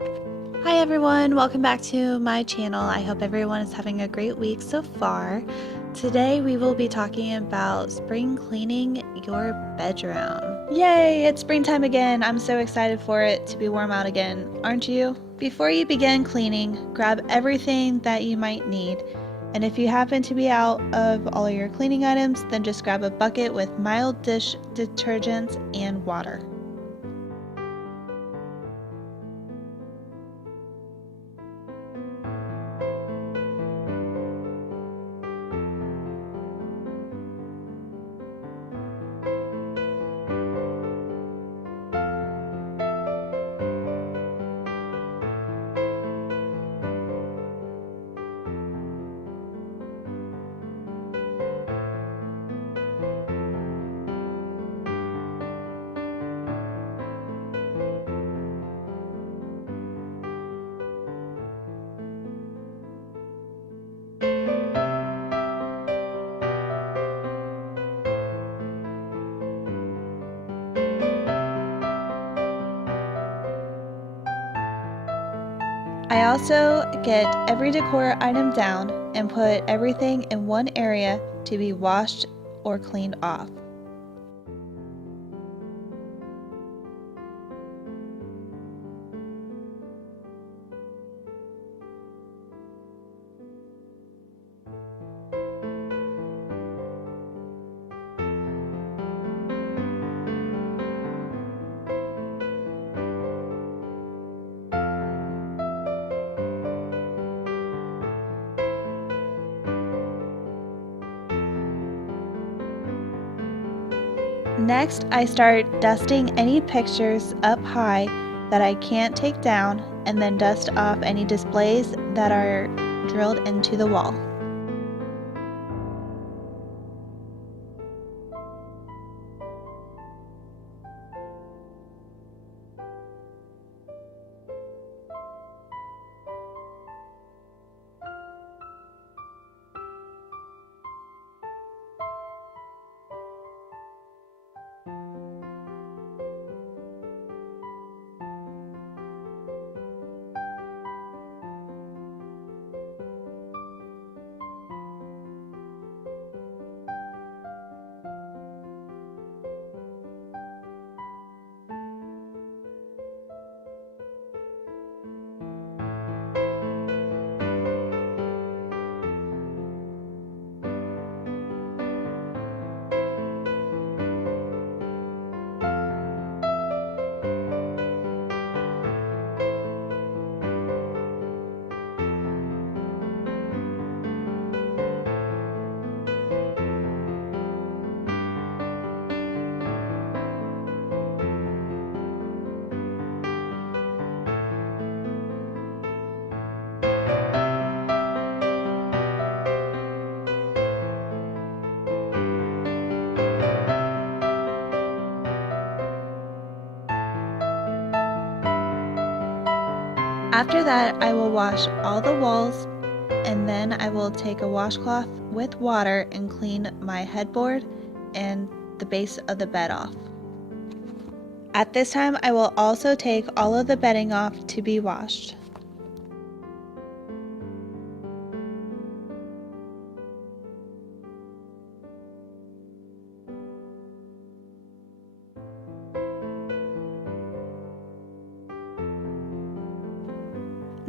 Hi everyone, welcome back to my channel. I hope everyone is having a great week so far. Today we will be talking about spring cleaning your bedroom. Yay, it's springtime again. I'm so excited for it to be warm out again, aren't you? Before you begin cleaning, grab everything that you might need. And if you happen to be out of all of your cleaning items, then just grab a bucket with mild dish detergents and water. I also get every decor item down and put everything in one area to be washed or cleaned off. Next, I start dusting any pictures up high that I can't take down and then dust off any displays that are drilled into the wall. After that, I will wash all the walls and then I will take a washcloth with water and clean my headboard and the base of the bed off. At this time, I will also take all of the bedding off to be washed.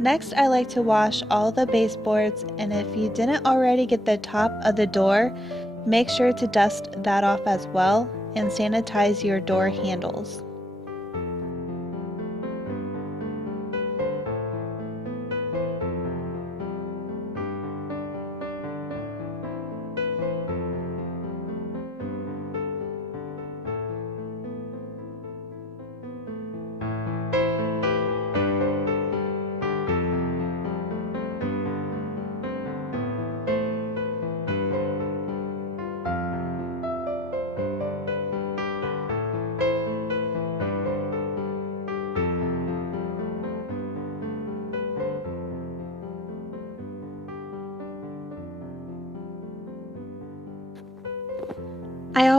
Next, I like to wash all the baseboards, and if you didn't already get the top of the door, make sure to dust that off as well and sanitize your door handles.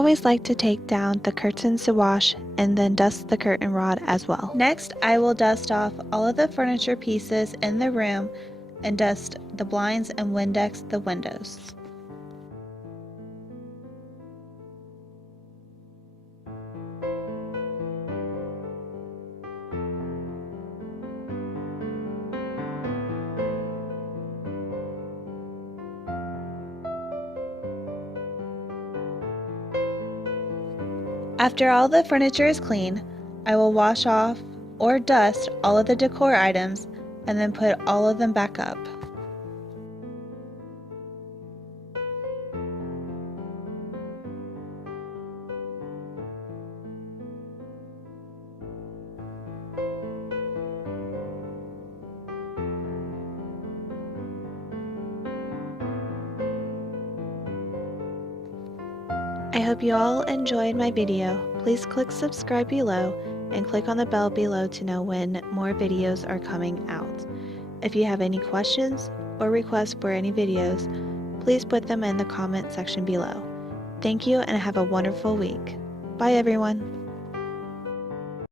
always like to take down the curtains to wash and then dust the curtain rod as well. Next, I will dust off all of the furniture pieces in the room and dust the blinds and Windex the windows. After all the furniture is clean, I will wash off or dust all of the decor items and then put all of them back up. I hope you all enjoyed my video. Please click subscribe below and click on the bell below to know when more videos are coming out. If you have any questions or requests for any videos, please put them in the comment section below. Thank you and have a wonderful week. Bye everyone.